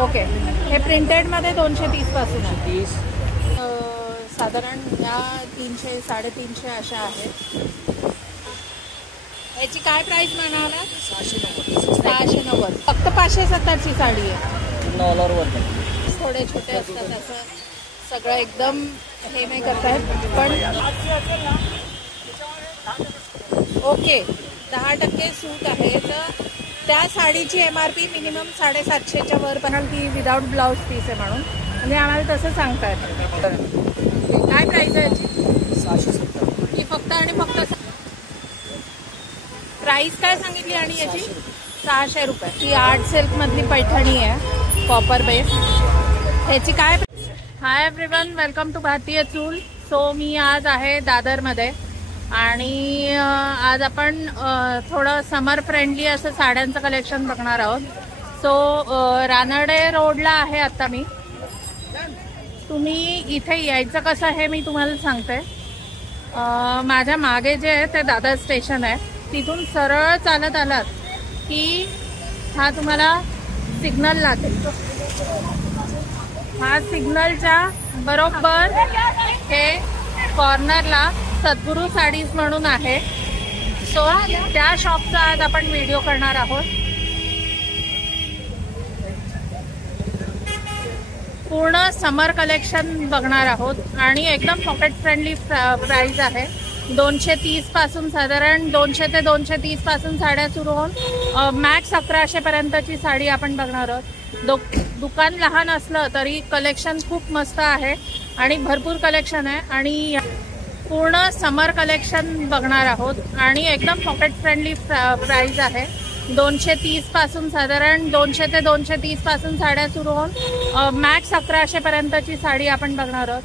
Okay, हे प्रिंटेडमध्ये 230 पासून आहे. 30 साधारण या 300 350 अशा आहेत. याची काय प्राइस म्हणाला? 690. फक्त 570ची साडी आहे. ऑल ओव्हर थोडे छोटे असतात, असं सगळं एकदम हे नाही करतायत. पण ओके, 10% सूट आहे. तर त्या साडीची MRP मिनिमम 750च्या वर पण ती विदाउट ब्लाउज पीस आहे म्हणून, म्हणजे आम्हाला तसं सांगतायत. काय प्राइस आहे याची? 670 ही फक्त आणि फक्त प्राइस काय सांगितली? आणि याची 600 रुपये. ही आर्ट सिल्क मधली पैठणी आहे, कॉपर बेस. ह्याची काय? हाय एव्हरीवन, वेलकम टू भारतीय चूल. सो मी आज आहे दादरमध्ये आणि आज आपण थोडं समर फ्रेंडली असं साड्यांचं कलेक्शन बघणार आहोत. सो रानडे रोडला आहे आता मी. तुम्ही इथे यायचं कसं हे मी तुम्हाला सांगते. माझ्या मागे जे आहे ते दादर स्टेशन आहे. तिथून सरळ चालत आलात की हा तुम्हाला सिग्नल लागेल. हा सिग्नलच्या बरोबर हे कॉर्नरला सद्गुरू साडीज म्हणून आहे. सो त्या शॉपचा आज आपण व्हिडिओ करणार आहोत. पूर्ण समर कलेक्शन बघणार आहोत आणि एकदम पॉकेट फ्रेंडली प्राइस आहे. 230 पासून, साधारण 200 ते 230 पासून साड्या सुरू होऊन मॅक्स 1100 पर्यंतची साडी आपण बघणार आहोत. दुकान लहान असलं तरी कलेक्शन खूप मस्त आहे आणि भरपूर कलेक्शन आहे आणि पूर्ण समर कलेक्शन बघणार आहोत आणि एकदम पॉकेट फ्रेंडली प्राइस आहे. 230 पासून, साधारण 200 ते 230 पासून साड्या सुरू होऊन मॅक्स 1100 पर्यंतची साडी आपण बघणार आहोत.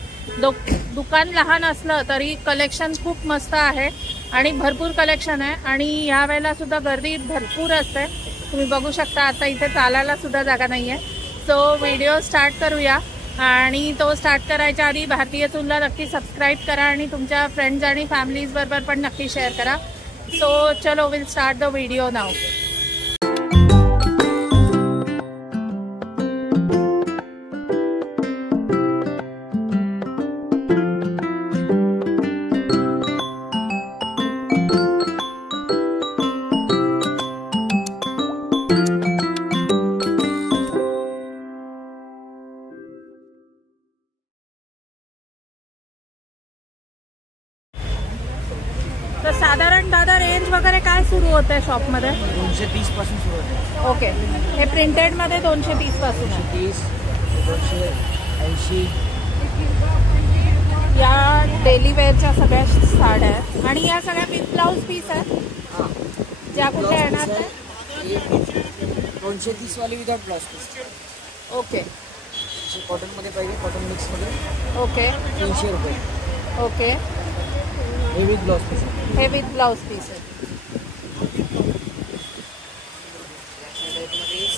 दुकान लहान असलं तरी कलेक्शन खूप मस्त आहे आणि भरपूर कलेक्शन आहे आणि ह्या वेळेला सुद्धा गर्दी भरपूर असते. तुम्ही बघू शकता आता इथे चालायला सुद्धा जागा नाही आहे. सो व्हिडिओ स्टार्ट करूया आणि तो स्टार्ट करायच्या आधी भारतीय चूलला नक्की सबस्क्राईब करा आणि तुमच्या फ्रेंड्स आणि फॅमिलीज बरोबर पण नक्की शेअर करा. सो चलो, विल स्टार्ट द व्हिडिओ नाव. तर साधारण दादा रेंज वगैरे काय सुरू होत आहे शॉपमध्ये? 230 पासून सुरू होते. ओके, हे प्रिंटेडमध्ये 230 पासून आहे. 30 280 या डेली वेअरच्या सगळ्या साड्या आहेत आणि या सगळ्या विथ ब्लाउज पीस आहेत. ज्या कुठे येणार? 230 वाली without blouse piece. Okay, cotton मध्ये पाहिजे, कॉटन मिक्स मध्ये. ओके, 300 रुपये. ओके, हे विथ ब्लाउज पीस. हे विथ ब्लाउज पीस आहे.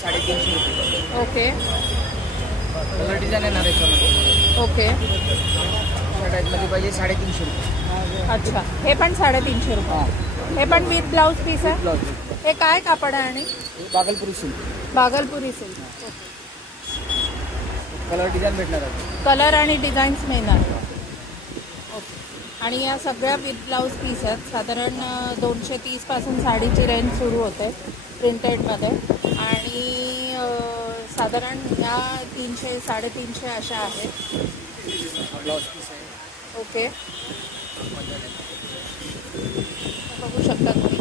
350 रुपये. ओके, कलर डिझाईन येणार याच्यामध्ये. ओके, या टाईपमध्ये पाहिजे 350 रुपये. अच्छा, हे पण 350 रुपये. हे पण विथ ब्लाउज पीस आहे. ब्लाउज. हे काय कापड आहे? आणि बागलपुरी सिल्क. बागलपुरी सिल्क. कलर डिझाईन भेटणार आहे. कलर आणि डिझाईन्स मिळणार. ओके, आणि या सगळ्या विथ ब्लाउज पीस आहेत. साधारण 230 पासून साडीची रेंज सुरू होते प्रिंटेडमध्ये आणि साधारण या 300 350 अशा आहेत. ब्लाउज पीस आहे. ओके, बघू शकता तुम्ही.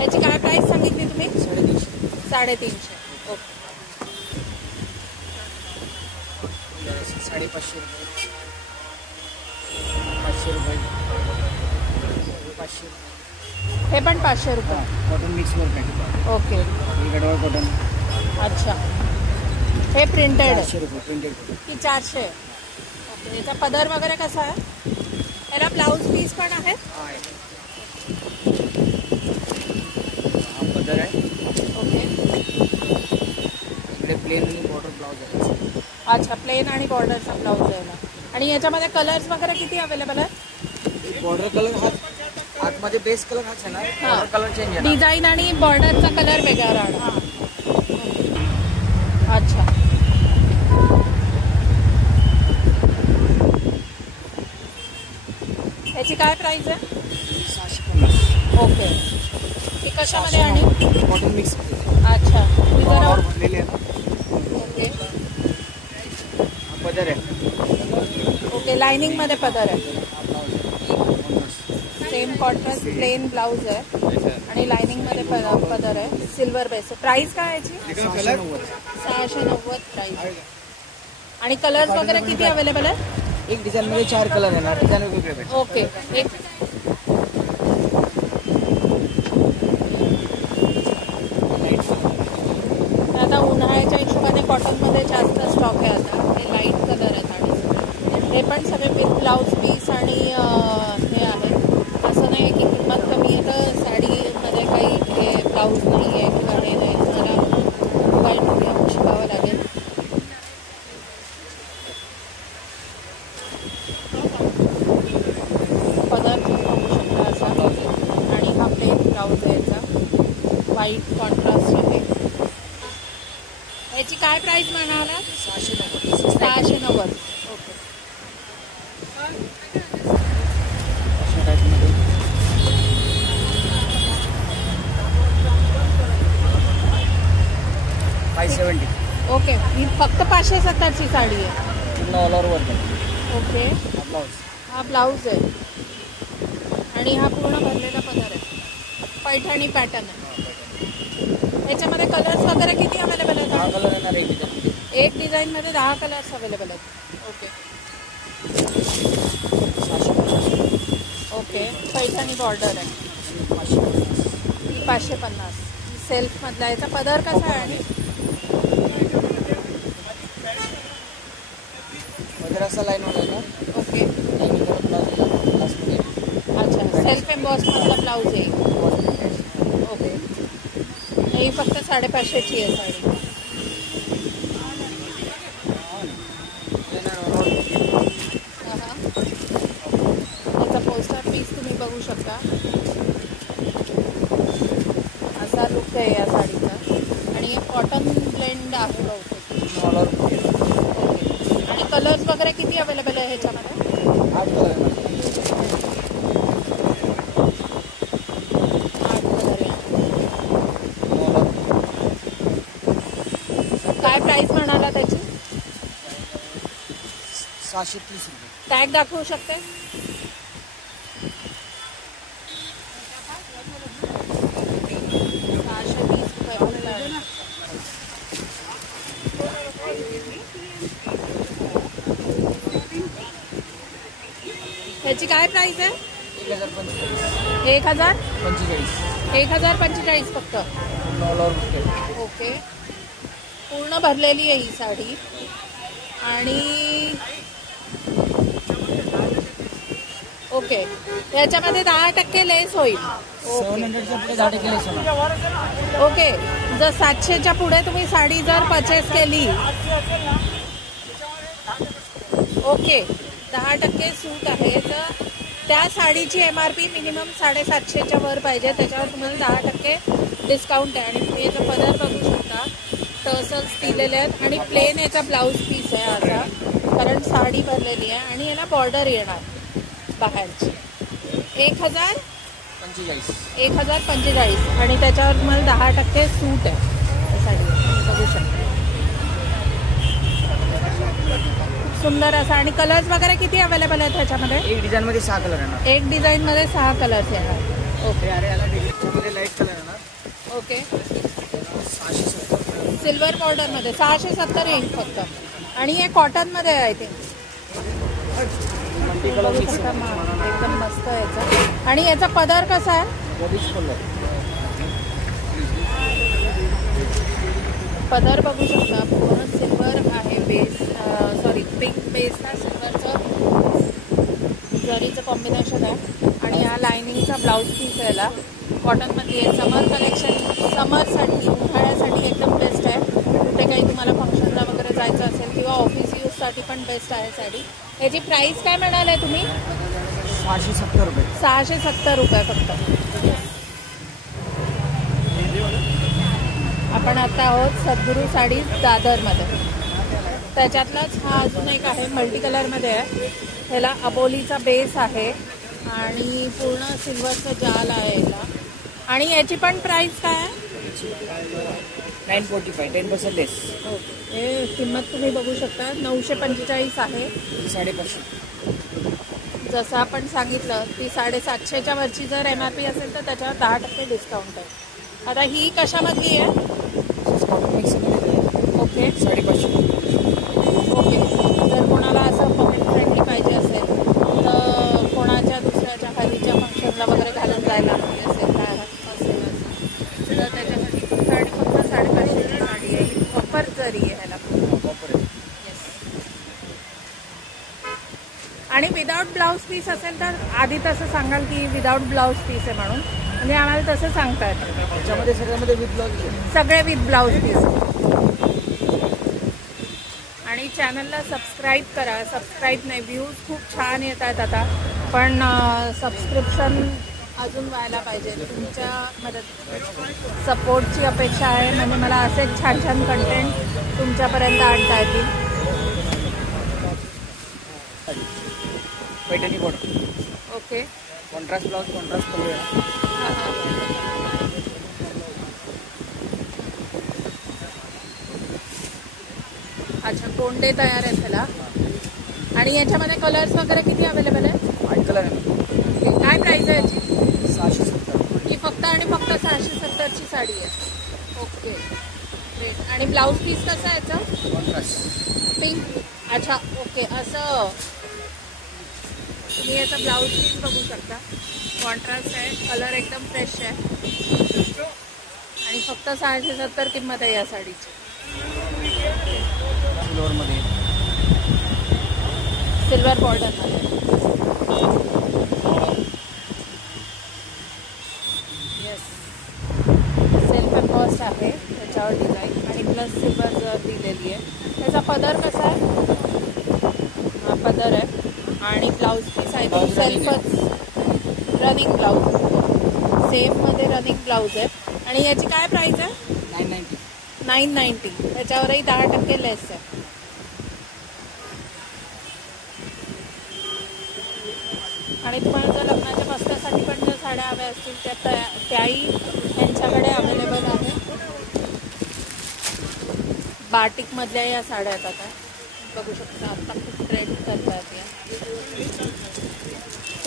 याची काय प्राइस सांगितली तुम्ही? 350. 350. ओके, 550 रुपये. 500 रुपये. 500 रुपये. हे पण 500 रुपये. कॉटन मिक्स वर पॅकेट. Okay, Gadwal cotton. अच्छा, हे प्रिंटेड 400 रुपये. प्रिंटेड की 400. ओके, याचा पदर वगैरे कसा आहे? याला ब्लाउज पीस पण आहे. हा पदर आहे. ओके, इकडे प्लेन आणि बॉर्डर ब्लाउज आहे. अच्छा, प्लेन आणि बॉर्डरचा ब्लाउज आहे. आणि याच्यामध्ये कलर्स वगैरे किती अवेलेबल आहे? बॉर्डर कलर हा मध्ये बेस कलर हाच आहे ना, हा. कलर चेंज आहे. डिझाईन आणि बॉर्डरचा कलर वेगळा राहणार. अच्छा. याची काय प्राइस आहे? 650. ओके. ही कशामध्ये आणि? Cotton mix. अच्छा. ही जरा भरलेली आहे ना. ओके. पदर आहे. ओके. लाइनिंग मध्ये पदर आहे. सेम कॉन्ट्रास्ट प्लेन ब्लाउज आहे आणि लाइनिंग मध्ये पदर आहे. Silver base. प्राइस काय याची? 690 प्राइस. आणि कलर्स वगैरे किती अवेलेबल आहे? एक डिझाइन मध्ये 4 कलर येणार. डिझाइन वेगवेगळे भेटतील. ओके. एक आता उन्हाळ्याच्या हिशोबाने कॉटनमध्ये जास्त स्टॉक आहे. आता हे लाईट कलर आहेत आणि हे पण सगळे विथ ब्लाऊज पीस आणि हे आहे. असं नाही की किंमत कमी आहे तर साडीमध्ये काही हे ब्लाऊज नाही आहे किंवा हे नाही. मला वाईट शिकावं लागेल. पदार्थ बघू शकता असा आणि हा प्लेन ब्लाऊज आहे याचा व्हाईट कॉन्ट्रास्ट आहे. याची काय प्राइस म्हणाला? 690. ओके. ओके. ही फक्त 570ची साडी आहे. All over work. Okay. Blouse. हा ब्लाऊज आहे आणि हा पूर्ण भरलेला पदर आहे. पैठणी पॅटर्न आहे. याच्यामध्ये कलर्स वगैरे किती अवेलेबल आहेत? 10 कलर येणार एक डिझाईन मध्ये 10 कलर्स अवेलेबल आहेत. ओके. ओके. पैठणी बॉर्डर आहे. 550. सेल्फ मधला. याचा पदर कसा आहे? आणि पदर असा लाईन होता. ओके. अच्छा. सेल्फ एम्बॉस मधला ब्लाऊज आहे. ओके. ही फक्त 550ची आहे साडी. याचा पोस्टर पीस तुम्ही बघू शकता. असा लुक आहे या साडीचा आणि हे कॉटन ब्लेंड आहे बहुतेक. ओके. आणि कलर्स वगैरे किती अवेलेबल आहे ह्याच्यामध्ये? 8 कलर. 8 कलर आहे. काय प्राइस म्हणाला त्याची? 630 रुपये. टॅग दाखवू शकते? ह्याची काय प्राइस आहे? 1045 फक्त. ओके. पूर्ण भरलेली आहे ही साडी आणि ओके. याच्यामध्ये 10% लेस होईल. 700च्या पुढे 10% लेस होणार. ओके. जर 700च्या पुढे तुम्ही साडी जर परचेस केली ओके 10% सूट आहे तर त्या साडीची MRP मिनिमम 750च्या वर पाहिजे. त्याच्यावर तुम्हाला 10% डिस्काउंट आहे. आणि तुम्ही याचा पदर बघू शकता. टर्सल्स दिलेले आहेत आणि प्लेन याचा ब्लाऊज पीस आहे असा कारण साडी भरलेली आहे आणि याला बॉर्डर येणार बाहेरची. 1045 आणि त्याच्यावर तुम्हाला 10% सूट आहे साडी बघू शकता. सुंदर असा. आणि कलर्स वगैरे किती अवेलेबल आहेत ह्याच्यामध्ये? एक डिझाइन मध्ये 6 कलर येणार. एक डिझाइन मध्ये 6 कलर्स येणार. ओके. लाईट कलर येणार. ओके. सिल्वर बॉर्डर मध्ये 670 येईल फक्त. आणि हे कॉटन मध्ये आहे आय थिंक. एकदम मस्त आहे याचा. आणि याचा पदर कसा आहे? पदर बघू शकता. पूर्ण सिल्वर आहे बेस. सॉरी पिंक बेसला सिल्वरचं जरीचं कॉम्बिनेशन आहे आणि हा लाइनिंगचा ब्लाऊज पीस याला कॉटनमध्ये आहे. समर कलेक्शन समरसाठी उन्हाळ्यासाठी एकदम बेस्ट आहे. कुठे काही तुम्हाला फंक्शनला वगैरे जायचं असेल किंवा ऑफिस यूजसाठी पण बेस्ट आहे साडी. याची प्राइस काय म्हणाल आहे तुम्ही? 670 रुपये. 670 रुपये फक्त. आपण आता आहोत सद्गुरू साडी दादरमध्ये. त्याच्यातलाच हा अजून एक आहे, मल्टी कलरमध्ये आहे. ह्याला अबोलीचा बेस आहे आणि पूर्ण सिल्वरचं जाल आहे याला. आणि याची पण प्राइस काय आहे? 945, 10% लेस. हे किंमत तुम्ही बघू शकता, 945 आहे. 550. जसं आपण सांगितलं ती 750च्या वरची जर MRP असेल तर त्याच्यावर 10% डिस्काउंट आहे. आता ही कशामधली आहे? कॉटन मिक्समध्ये. ओके, 550. ओके. जर कोणाला असं पॉकेट फ्रेंडली पाहिजे असेल तर कोणाच्या दुसऱ्याच्या हळदीच्या फंक्शनला वगैरे घालून जायला हवी असेल काय असेल तर त्याच्यासाठी फक्त आणि फक्त 550ची साडी आहे. ही प्रॉपर जरी आहे ह्याला. येस. आणि विदाऊट ब्लाऊज पीस असेल तर आधी तसं सांगाल की विदाऊट ब्लाऊज पीस आहे म्हणून, म्हणजे आम्हाला तसं सांगता येतं. त्याच्यामध्ये सगळ्यामध्ये विथ ब्लाऊज, सगळे विथ ब्लाऊज पीस. आणि चॅनलला सबस्क्राईब करा. सबस्क्राईब नाही, व्ह्यूज खूप छान येत आहेत आता, पण सबस्क्रिप्शन अजून व्हायला पाहिजे. तुमच्या मदत सपोर्टची अपेक्षा आहे, म्हणजे मला असेच छान छान कंटेंट तुमच्यापर्यंत आणता येतील. Paithani border. Okay. Contrast blouse, contrast colour. अच्छा, कोंडे तयार आहेत त्याला. आणि याच्यामध्ये कलर्स वगैरे किती अवेलेबल आहे? 8 कलर आहे. काय प्राइस आहे याची? 670. ही फक्त आणि फक्त 670ची साडी आहे. Okay, great. आणि ब्लाऊज पीस कसं आहे याचं? Contrast pink. अच्छा, ओके. असं तुम्ही याचा ब्लाऊज पीस बघू शकता. कॉन्ट्रास्ट आहे, कलर एकदम फ्रेश आहे आणि फक्त 670 किंमत आहे या साडीची. सिल्वरमध्ये, सिल्वर बॉर्डरमध्ये. येस, सेल्फ एम्बॉस्ड आहे त्याच्यावर डिझाईन आणि प्लस सिल्वर जर दिलेली आहे. त्याचा पदर कसा आहे? हा पदर आहे आणि ब्लाऊज पीस आहे तो सेल्फच रनिंग ब्लाऊज. सेममध्ये रनिंग ब्लाऊज आहे. आणि याची काय प्राइस आहे? 990. 990. त्याच्यावरही 10% लेस आहे. आणि तुम्हाला जर लग्नाच्या बस्त्यासाठी पण जर साड्या हव्या असतील त्याही यांच्याकडे अवेलेबल आहे. बाटिकमधल्या या साड्या आहेत आता बघू शकता. आता खूप ट्रेंड करतात या.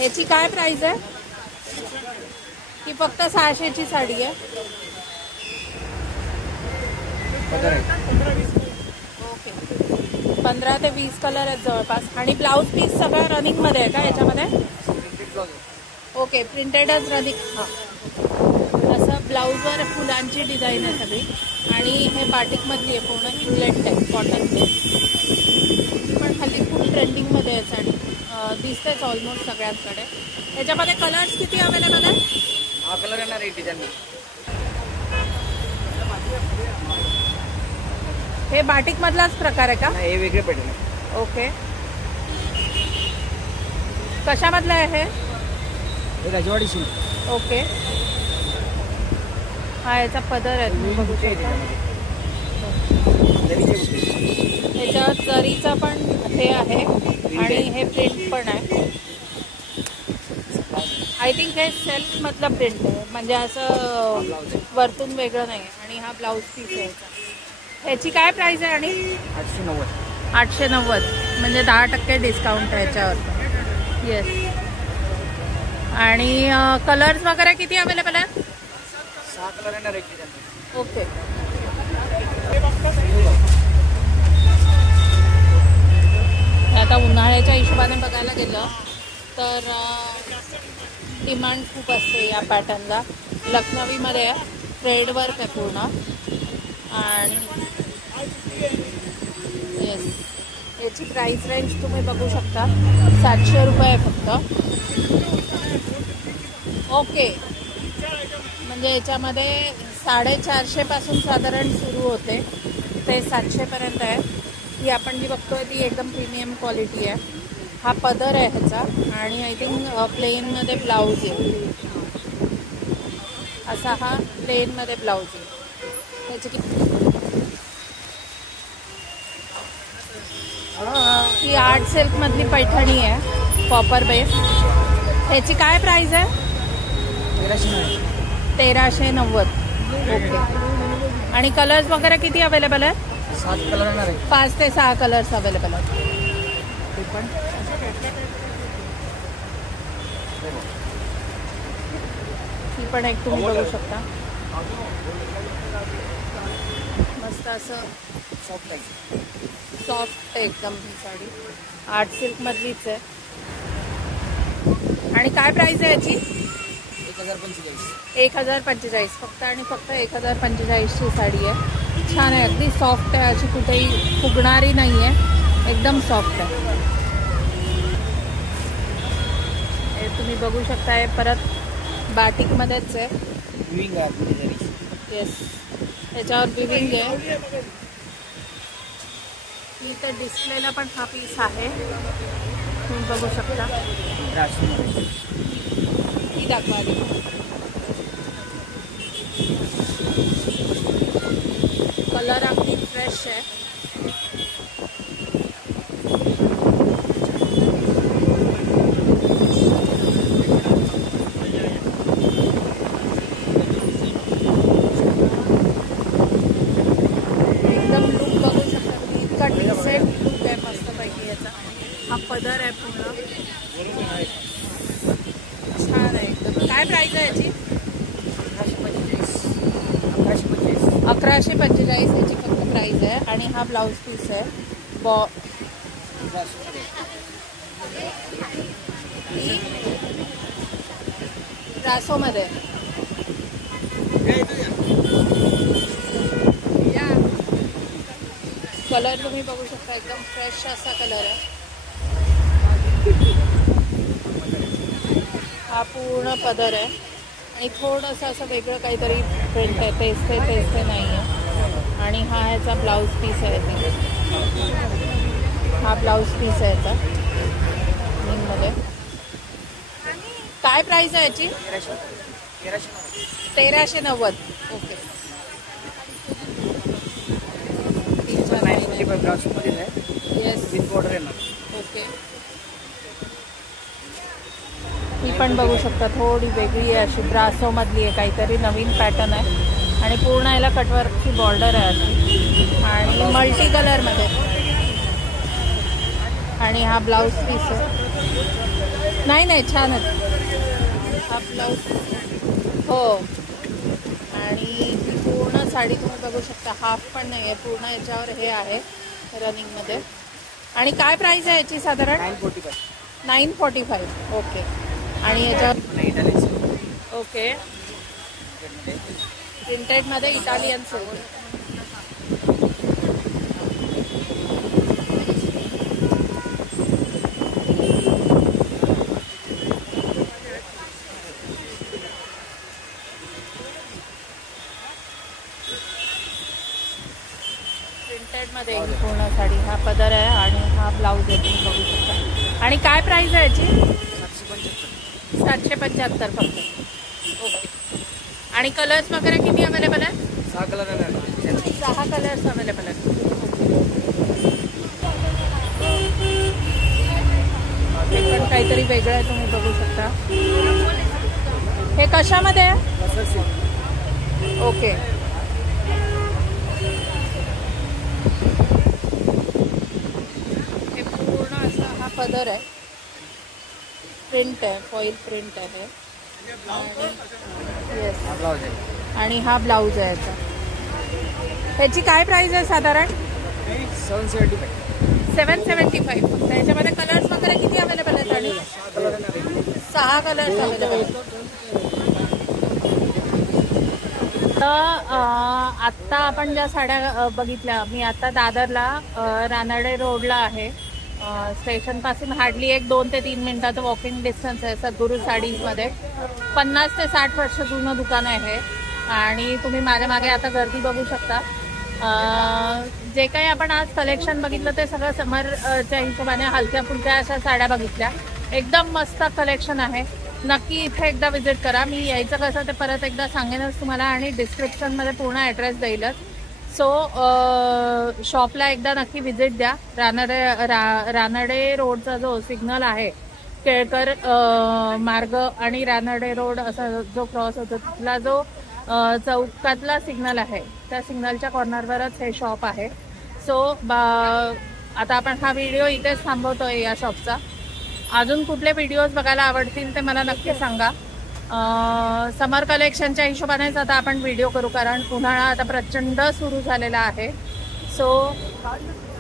याची काय प्राइस आहे? ही फक्त 600ची साडी आहे. ओके, 15 ते 20 कलर आहेत जवळपास. आणि ब्लाऊज पीस सगळं रनिंगमध्ये आहे का याच्यामध्ये? ओके, प्रिंटेडच रनिंग. हां, असं ब्लाऊजवर फुलांची डिझाईन आहे सगळी. आणि हे बाटिकमधली आहे पूर्ण. England type cotton. पण हल्ली खूप ट्रेंडिंगमध्ये आहे साडी. दिसतेच ऑलमोस्ट सगळ्यांकडे. याच्यामध्ये कलर्स किती अवेलेबल आहे? हा कलर येणार 80 डिझाईन. हे बाटिकमधलाच प्रकार आहे का? हे वेगळे पॅटर्न आहे. ओके. कशामधलं आहे हे? राजवाडी सिल्क. ओके. हा याचा पदर आहे तुम्ही बघू शकता. त्याच्यावर जरीचं पण हे आहे आणि हे प्रिंट पण आहे. आय थिंक हे सेल्फ मधलं प्रिंट आहे, म्हणजे असं वरतून वेगळं नाही. आणि हा ब्लाऊज पीस आहे याचा. ह्याची काय प्राइस आहे? आणि 890. 890 म्हणजे 10% डिस्काउंट आहे याच्यावर. येस. आणि कलर्स वगैरे किती अवेलेबल आहेत? 6 कलर येणार 1 डिझाईन. ओके. आता उन्हाळ्याच्या हिशोबाने बघायला गेलं तर डिमांड खूप असते या पॅटर्नला. लखनवीमध्ये थ्रेड वर्क आहे पूर्ण. आणि येस, याची प्राइस रेंज तुम्ही बघू शकता. 700 रुपये आहे फक्त. ओके, म्हणजे याच्यामध्ये 450 पासून साधारण सुरू होते ते 700 पर्यंत आहे. ही आपण जी बघतोय ती एकदम प्रीमियम क्वालिटी आहे. हा पदर आहे ह्याचा आणि आय थिंक प्लेनमध्ये ब्लाऊज आहे. असा हा प्लेनमध्ये ब्लाऊज आहे. ह्याची ही आर्ट सिल्कमधली पैठणी आहे, कॉपर बेस. ह्याची काय प्राइस आहे? 1390. ओके. आणि कलर्स वगैरे किती अवेलेबल आहे? 7 कलर आहे. 5 ते 6 कलर्स अवेलेबल आहेत. ते पण ही पण एक तुम्ही बघू शकता. मस्त असं सॉफ्ट एकदम ही साडी. आर्ट सिल्क मधलीच आहे. आणि काय प्राइस आहे याची? 1045. फक्त आणि फक्त 1045ची साडी आहे. छान आहे, अगदी सॉफ्ट आहे, अशी कुठेही फुगणारी नाही आहे, एकदम सॉफ्ट आहे. हे तुम्ही बघू शकता. हे परत बाटिकमध्येच आहे. विविंग आहे. येस, त्याच्यावर विविंग आहे. इथं डिस्प्लेला पण हा पीस आहे, तुम्ही बघू शकता. ही दाखवा आधी. कलर अगदी फ्रेश आहे. एकदम लुक बघू शकता तुम्ही, इतका डिसेंट लुक आहे मस्तपैकी याचा. हा पदर आहे पूर्ण, छान आहे एकदम. काय प्राइस आहे याची? 1145 याची फक्त प्राइस आहे. आणि हा ब्लाऊज पीस आहे. ब्रासोमध्ये. कलर तुम्ही बघू शकता, एकदम फ्रेश असा कलर आहे. हा पूर्ण पदर आहे आणि थोडंसं असं वेगळं काहीतरी प्रिंट आहे, तेच ते नाही आहे. आणि हा ह्याचा ब्लाऊज पीस आहे. हा ब्लाऊज पीस आहे याचा मध्ये. काय प्राइस आहे याची? 1390. ओके. येस. ओके. ही पण बघू शकता, थोडी वेगळी आहे, अशी ब्रासोमधली आहे, काहीतरी नवीन पॅटर्न आहे. आणि पूर्ण याला कटवर्कची बॉर्डर आहे अशी, आणि मल्टी कलरमध्ये. आणि हा ब्लाऊज पीस आहे. नाही छान आहे हा ब्लाऊज. हो. आणि ही पूर्ण साडी तुम्ही बघू शकता, हाफ पण नाही आहे, पूर्ण याच्यावर हे आहे रनिंगमध्ये. आणि काय प्राइस आहे याची साधारण? 945. ओके. आणि याच्यावर ओके प्रिंटेडमध्ये इटालियन सिल्क. प्रिंटेडमध्ये ही पूर्ण साडी. हा पदर आहे आणि हा ब्लाऊज आहे, तुम्ही बघू शकता. आणि काय प्राइस आहे याची? 775 फक्त. ओके. आणि कलर्स वगैरे किती अवेलेबल आहे? 6 कलर आहे. 6 कलर्स अवेलेबल आहेत. हे पण काहीतरी वेगळं आहे, तुम्ही बघू शकता. हे कशामध्ये आहे? ओके. हे पूर्ण असा हा पदर आहे, प्रिंट आहे, फॉईल प्रिंट आहे. येस. आणि हा ब्लाऊज आहे याचा. ह्याची काय प्राइस आहे साधारण? 775. फक्त याच्यामध्ये कलर्स वगैरे किती अवेलेबल आहेत? आणि 6 कलर्स अवेलेबल आहेत. तर आत्ता आपण ज्या साड्या बघितल्या, मी आता दादरला रानाडे रोडला आहे. स्टेशनपासून हार्डली 1-2 ते 3 मिनिटाचं वॉकिंग डिस्टन्स आहे. सद्गुरू साडीजमध्ये 50 ते 60 वर्ष जुनं दुकान आहे. आणि तुम्ही माझ्या मागे आता गर्दी बघू शकता. जे काही आपण आज कलेक्शन बघितलं ते सगळं समरच्या हिशोबाने हलक्या फुलक्या अशा साड्या बघितल्या. एकदम मस्त कलेक्शन आहे. नक्की इथे एकदा विजिट करा. मी यायचं कसं ते परत एकदा सांगेनच तुम्हाला आणि डिस्क्रिप्शनमध्ये पूर्ण ॲड्रेस देईलच. सो शॉपला एकदा नक्की विजिट द्या. रानडे रोडचा जो सिग्नल आहे, केळकर मार्ग आणि रानडे रोड असा जो क्रॉस होतो तिथला जो चौकातला सिग्नल आहे, त्या सिग्नलच्या कॉर्नरवरच हे शॉप आहे. सो आता आपण हा व्हिडिओ इथेच थांबवतोय या शॉपचा. अजून कुठले व्हिडिओज बघायला आवडतील ते मला नक्की सांगा. समर कलेक्शनच्या हिशोबानेच आता आपण व्हिडिओ करू, कारण उन्हाळा आता प्रचंड सुरू झालेला आहे. सो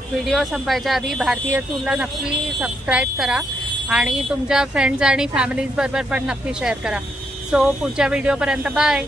व्हिडिओ संपायच्या आधी भारतीय चूलला नक्की सबस्क्राईब करा आणि तुमच्या फ्रेंड्स आणि फॅमिलीज बरोबर पण नक्की शेअर करा. सो पुढच्या व्हिडिओपर्यंत बाय.